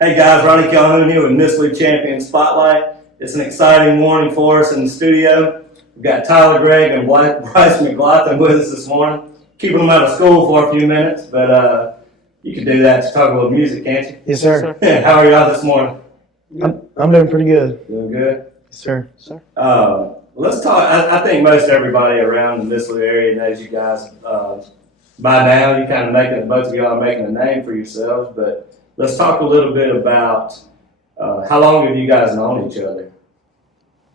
Hey guys, Ronnie Calhoun here with Miss League Champion Spotlight. It's an exciting morning for us in the studio. We've got Tyler Gregg and Bryce McGlothin with us this morning. Keeping them out of school for a few minutes, but you can do that to talk about music, can't you? Yes, sir. How are y'all this morning? I'm doing pretty good. Doing good? Yes, sir. Let's talk. I think most everybody around the Miss League area knows you guys by now. You kind of both of y'all are making a name for yourselves, but let's talk a little bit about how long have you guys known each other?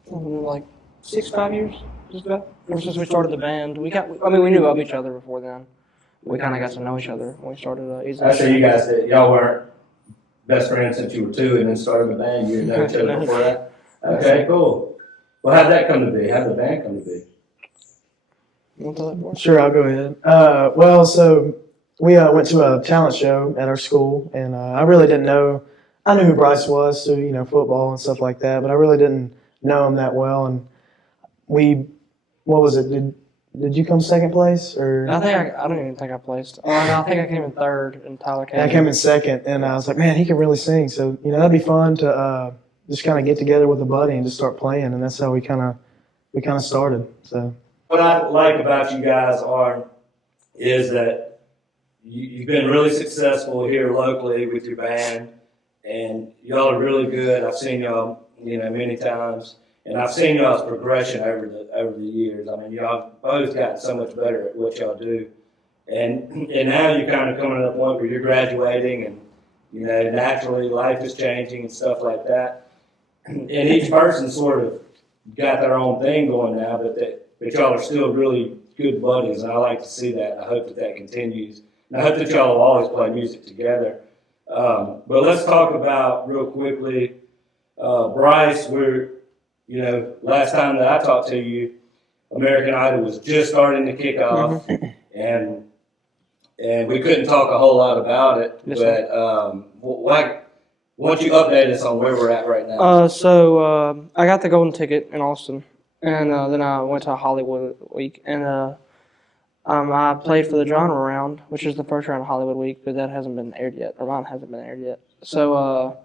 Like 5 years, just about. Ever since we started the band, we knew of each other before then. We kind of got to know each other when we started. I say you guys y'all weren't best friends since you were 2 and then started the band. You didn't know each other before that. Okay, cool. Well, how'd that come to be? How'd the band come to be? You want to tell that more? Sure, I'll go ahead. So we went to a talent show at our school, and I really didn't know. I knew who Bryce was, so football and stuff like that, but I really didn't know him that well. And what was it? Did you come second place or? I don't even think I placed. Oh, no, I think I came in third, and Tyler came. I came in second, and I was like, man, he can really sing. So that'd be fun to just kind of get together with a buddy and just start playing, and that's how we kind of started. So what I like about you guys is that you've been really successful here locally with your band, and y'all are really good. I've seen y'all, many times, and I've seen y'all's progression over the years. I mean, y'all both gotten so much better at what y'all do, and now you're kind of coming to the point where you're graduating, and naturally life is changing and stuff like that. And each person sort of got their own thing going now, but y'all are still really good buddies, and I like to see that. I hope that continues. And I hope that y'all will always play music together. But let's talk about real quickly, Bryce. Last time that I talked to you, American Idol was just starting to kick off, and we couldn't talk a whole lot about it. Yes, but why don't you update us on where we're at right now? So I got the golden ticket in Austin, and then I went to Hollywood Week, and I played for the genre round, which is the first round of Hollywood Week, but that hasn't been aired yet, or mine hasn't been aired yet. So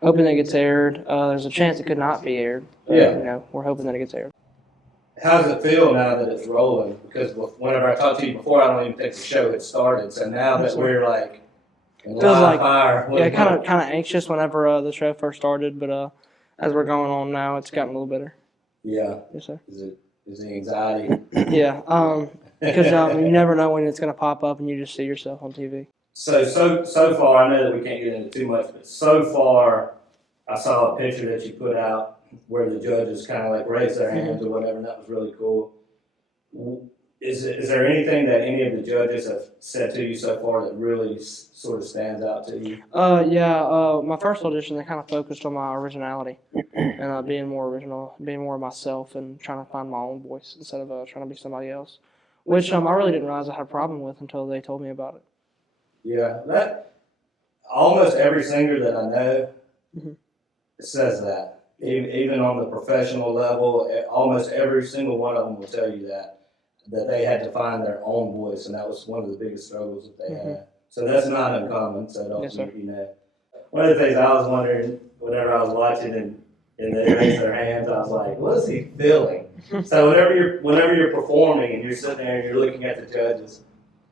hoping that it gets aired. There's a chance it could not be aired. But, we're hoping that it gets aired. How does it feel now that it's rolling? Because whenever I talked to you before, I don't even think the show had started. So now that we're like in live fire, kind of anxious whenever the show first started, but as we're going on now, it's gotten a little better. Yeah. Yes, sir. Is the anxiety? Yeah. Because you never know when it's going to pop up, and you just see yourself on TV. So far, I know that we can't get into too much, but so far, I saw a picture that you put out where the judges kind of like raised their hands or whatever, and that was really cool. Is there anything that any of the judges have said to you so far that really sort of stands out to you? My first audition, they kind of focused on my originality and being more original, being more myself, and trying to find my own voice instead of trying to be somebody else, which I really didn't realize I had a problem with until they told me about it. Yeah, that almost every singer that I know says that. Even on the professional level, almost every single one of them will tell you that they had to find their own voice, and that was one of the biggest struggles that they had. So that's not uncommon. So one of the things I was wondering whenever I was watching and they raised their hands, I was like, what is he feeling? So whenever you're performing and you're sitting there and you're looking at the judges,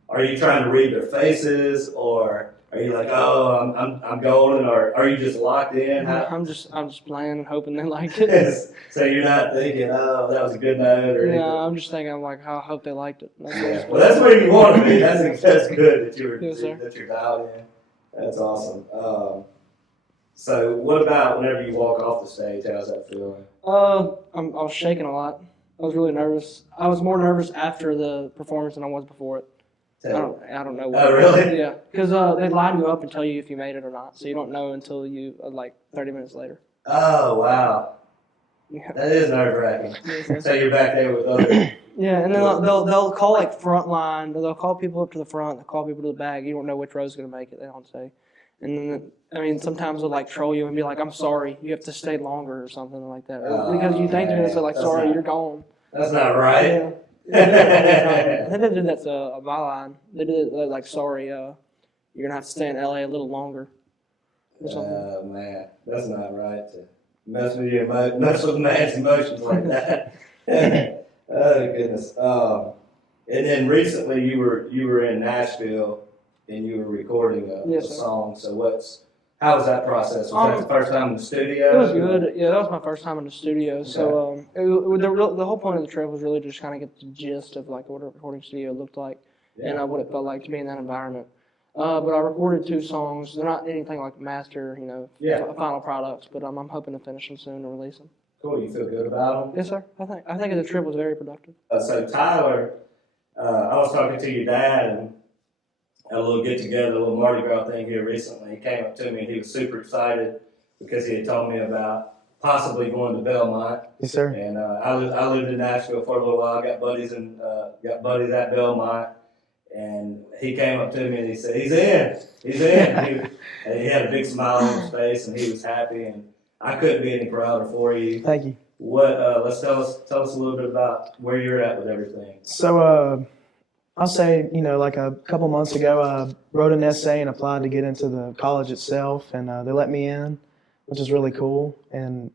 are you trying to read their faces, or are you like, oh, I'm golden, or are you just locked in? I'm just playing and hoping they like it. So you're not thinking, oh, that was a good note, or anything? No, I'm just thinking, I hope they liked it. Well, that's where you want to be. That's good that you're dialed in. That's awesome. So what about whenever you walk off the stage? How's that feeling? I was shaking a lot. I was really nervous. I was more nervous after the performance than I was before it. I don't know. Oh, really? Yeah, because they line you up and tell you if you made it or not, so you don't know until 30 minutes later. Oh, wow. Yeah. That is nerve-wracking. So you're back there with other... Yeah, and then they'll call front line. They'll call people up to the front. They'll call people to the back. You don't know which row's going to make it. They don't say. And then, sometimes they'll troll you and be like, "I'm sorry, you have to stay longer" or something like that, because you think they're going to say "Sorry, you're gone." That's not right. I think they did that to my line. They did it sorry, you're going to have to stay in LA a little longer. or something. Oh man, that's not right to mess with mess with man's emotions like that. Oh goodness. And then recently you were in Nashville and you were recording a Yes, sir. song. So how was that process? Was that the first time in the studio? It was good. Yeah, that was my first time in the studio. So the whole point of the trip was really just kind of get the gist of like what a recording studio looked like and what it felt like to be in that environment. But I recorded 2 songs. They're not anything like master, final products. But I'm hoping to finish them soon and release them. Cool. You feel good about them? Yes, sir. I think the trip was very productive. So Tyler, I was talking to your dad and had a little get together, a little Mardi Gras thing here recently. He came up to me and he was super excited because he had told me about possibly going to Belmont. Yes, sir. And I lived in Nashville for a little while. Got buddies at Belmont. And he came up to me and he said, "He's in. And he had a big smile on his face and he was happy. And I couldn't be any prouder for you. Thank you. Let's tell us a little bit about where you're at with everything." So, I'll say, like a couple months ago, I wrote an essay and applied to get into the college itself, and they let me in, which is really cool. And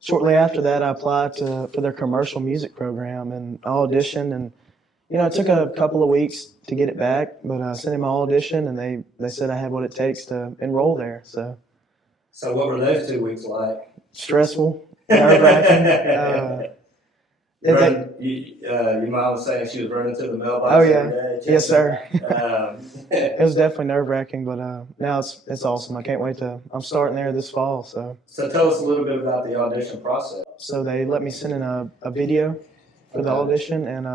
shortly after that, I applied for their commercial music program, and I auditioned, and it took a couple of weeks to get it back, but I sent in my audition, and they said I had what it takes to enroll there. So what were those 2 weeks like? stressful, nerve-wracking. Your mom was saying she was running to the mailbox. Oh, yeah. Every day. Yes, sir. It It was definitely nerve-wracking, but now it's awesome. I can't wait I'm starting there this fall. So tell us a little bit about the audition process. So they let me send in a video for the audition, and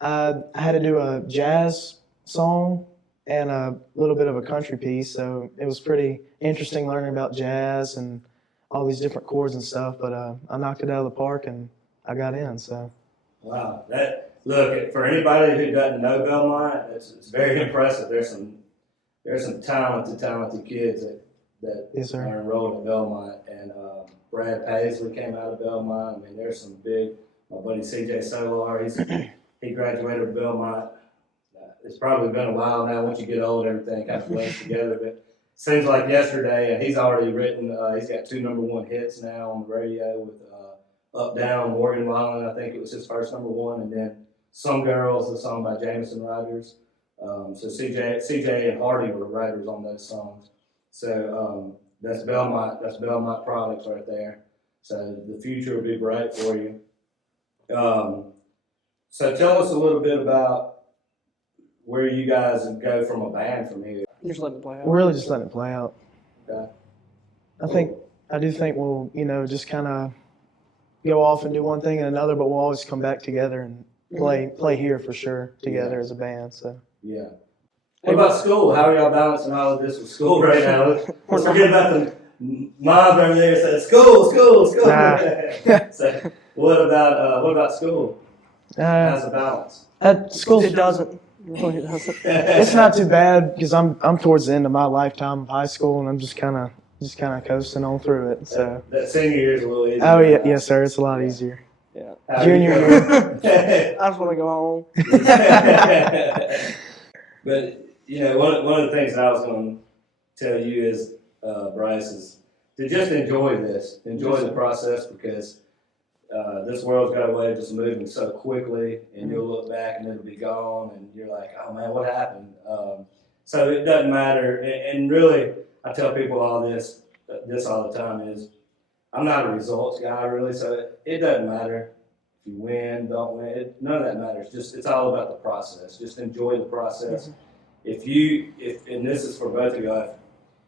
I had to do a jazz song and a little bit of a country piece. So it was pretty interesting learning about jazz and all these different chords and stuff. But I knocked it out of the park and I got in. So Wow, look, for anybody who doesn't know Belmont, it's very impressive. There's some talented kids that yes, sir. are enrolled at Belmont, and Brad Paisley came out of Belmont. I mean, there's some big. My buddy CJ Solar, he graduated from Belmont. It's probably been a while now. Once you get old, everything kind of blends together. But seems like yesterday, and he's already written. He's got 2 #1 hits now on the radio with "Up Down" Morgan Wallen. I think it was his first #1, and then "Some Girls," the song by Jameson Rogers. So CJ and Hardy were writers on those songs. So that's Belmont. That's Belmont products right there. So the future will be bright for you. So tell us a little bit about where you guys go from a band from here. Just let it play out. We're really just letting it play out. Okay. I do think we'll, just kind of go off and do one thing and another, but we'll always come back together and play here for sure together as a band. So Yeah. What about school? How are y'all balancing all of this with school right now? Let's forget about the mom over there saying school. Nah. So what about school? How's the balance? At school, It doesn't. It really doesn't. it's not too bad because I'm towards the end of my lifetime of high school, and I'm just kind of coasting on through it. So That senior year is a little easier. oh yeah, yes sir, it's a lot easier. Yeah. How do you Junior feel? I just want to go home. But one of the things that I was going to tell you is, Bryce, is to just enjoy the process, because this world's got a way of just moving so quickly, and you'll look back and it'll be gone, and you're like, oh man, what happened? So it doesn't matter, and really, I tell people all this all the time is, I'm not a results guy really, so it doesn't matter if you win, don't win, none of that matters. It's all about the process. Just enjoy the process. And this is for both of you,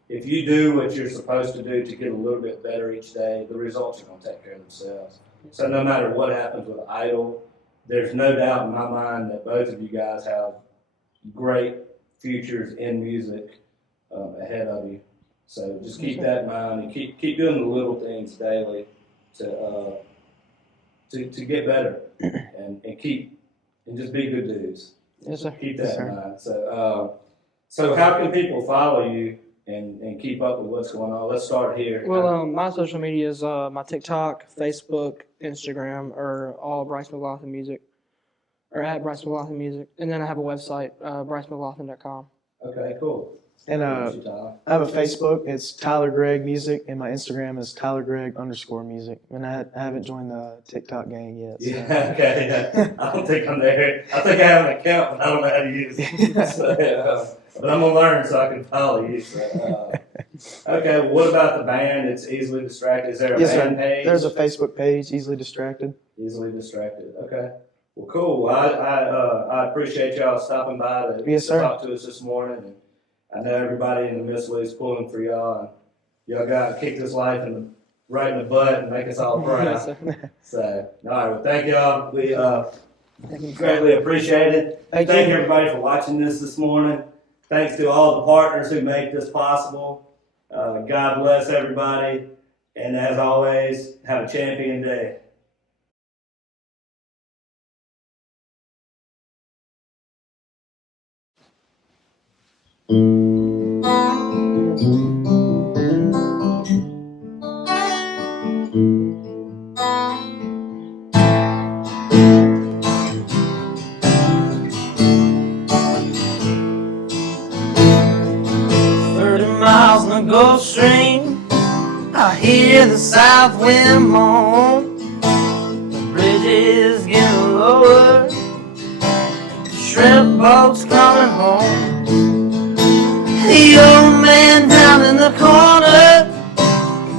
if you do what you're supposed to do to get a little bit better each day, the results are going to take care of themselves. So no matter what happens with Idol, there's no doubt in my mind that both of you guys have great futures in music ahead of you. So just keep that in mind and keep doing the little things daily to get better and just be good dudes. Yes, sir. Keep that Yes, sir. in mind. So how can people follow you and keep up with what's going on? Let's start here. Well, my social media is my TikTok, Facebook, Instagram, or all Bryce McGlothin Music, or at Bryce McGlothin Music. And then I have a website, BryceMcGlothin.com. Okay, cool. And Appreciate you, Tyler. I have a Facebook. It's Tyler Gregg Music, and my Instagram is TylerGregg_music. And I haven't joined the TikTok gang yet. So. Yeah, okay, yeah. I don't think I'm there. I think I have an account, but I don't know how to use it. So, but I'm going to learn so I can follow you. So, okay, well, what about the band? It's Easily Distracted. Is there a Yes, band sir. page? There's a Facebook page, Easily Distracted. Easily Distracted. Okay. Well, cool. Well, I appreciate y'all stopping by to Yes, sir. talk to us this morning. And I know everybody in the Miss League's pulling for y'all. And y'all got to kick this life right in the butt and make us all proud. So, all right. Well, thank y'all. We greatly appreciate it. Thank Thank you. everybody for watching this morning. Thanks to all the partners who make this possible. God bless everybody. And as always, have a champion day. Gulf Stream, I hear the south wind moan. The bridge is getting lower, shrimp boat's coming home. The old man down in the corner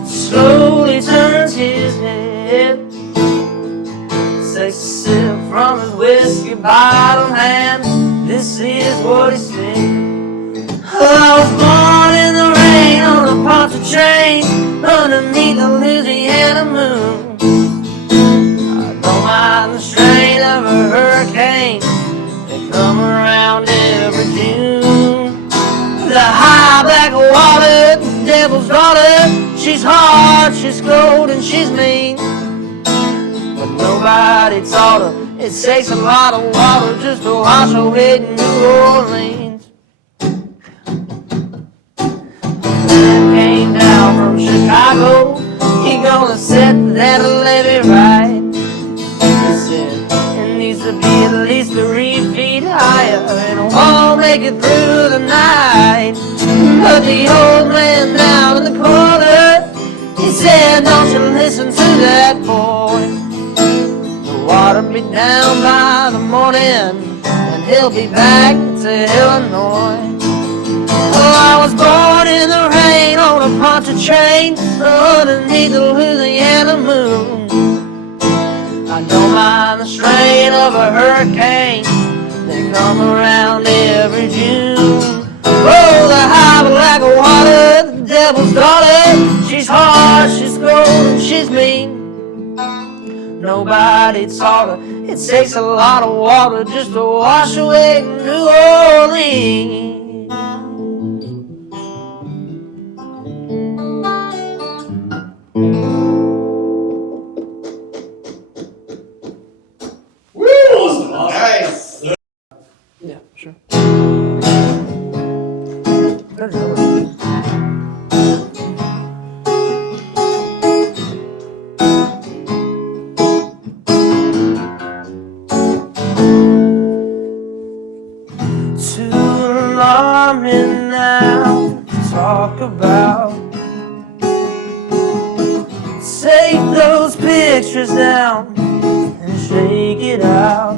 slowly turns his head, takes a sip from his whiskey bottle hand. This is what he said. I was born in the rain on a Poncha train underneath the Louisiana moon. I don't mind the strain of a hurricane that come around every June. The high black water, the devil's daughter, she's hard, she's cold, and she's mean. But nobody taught her it takes a lot of water just to wash away New Orleans. Came down from Chicago, he gonna set that levee right. He said it needs to be at least 3 feet higher and it won't make it through the night. But the old man down in the corner, he said, don't you listen to that boy. The water be down by the morning and he'll be back to Illinois. Oh, I was born in the rain on a Poncha train underneath the Louisiana moon. I don't mind the strain of a hurricane that come around every June. Oh, the high black water, the devil's daughter, she's hard, she's cold, and she's mean. Nobody taught her it takes a lot of water just to wash away New Orleans. Nice. Yeah, sure. Too alarming now to talk about. Take those pictures down and shake it out.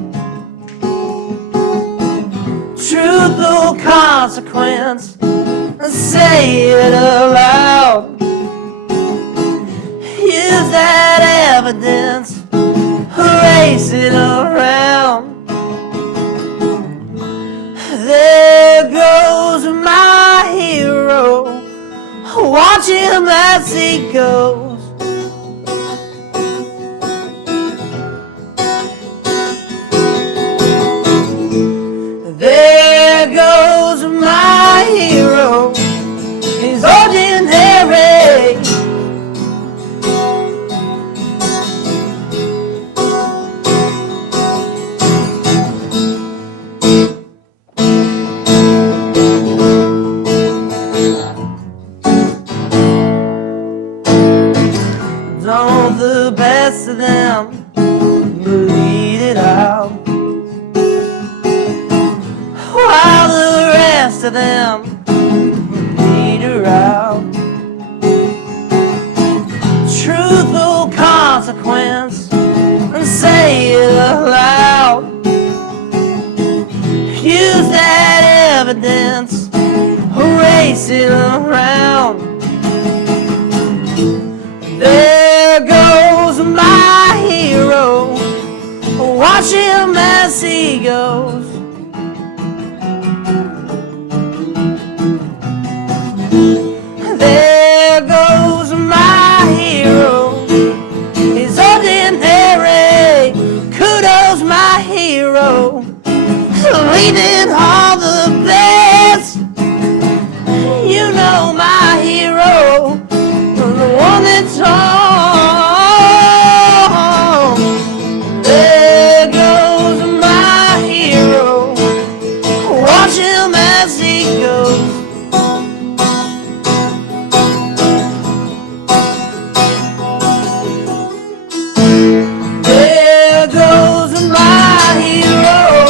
Truth or consequence, and say it aloud. Use that evidence, erase it around. There goes my hero, watch him as he goes. There goes my hero, he's ordinary. Don't the best of them bleed it out, while the rest of them dance, racing around. There goes my hero, watch him as he goes. There goes my hero, he's ordinary, kudos my hero, leading all the best. You know my hero, the one that's on. There goes my hero, watch him as he goes. There goes my hero,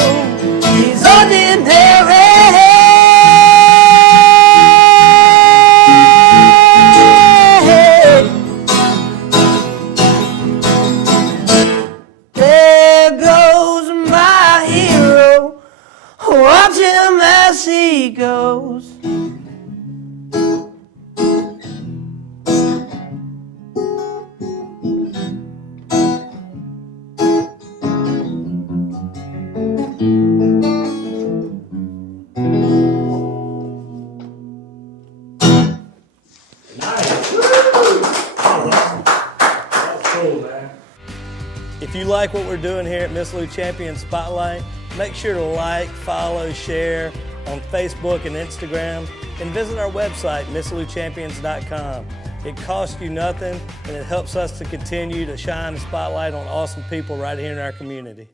he's ordinary. There goes my hero, watch him as he goes. Nice. Woo! That's cool, man. If you like what we're doing here at Miss Lou Champion Spotlight, make sure to like, follow, share on Facebook and Instagram, and visit our website, MissLouChampions.com. It costs you nothing, and it helps us to continue to shine the spotlight on awesome people right here in our community.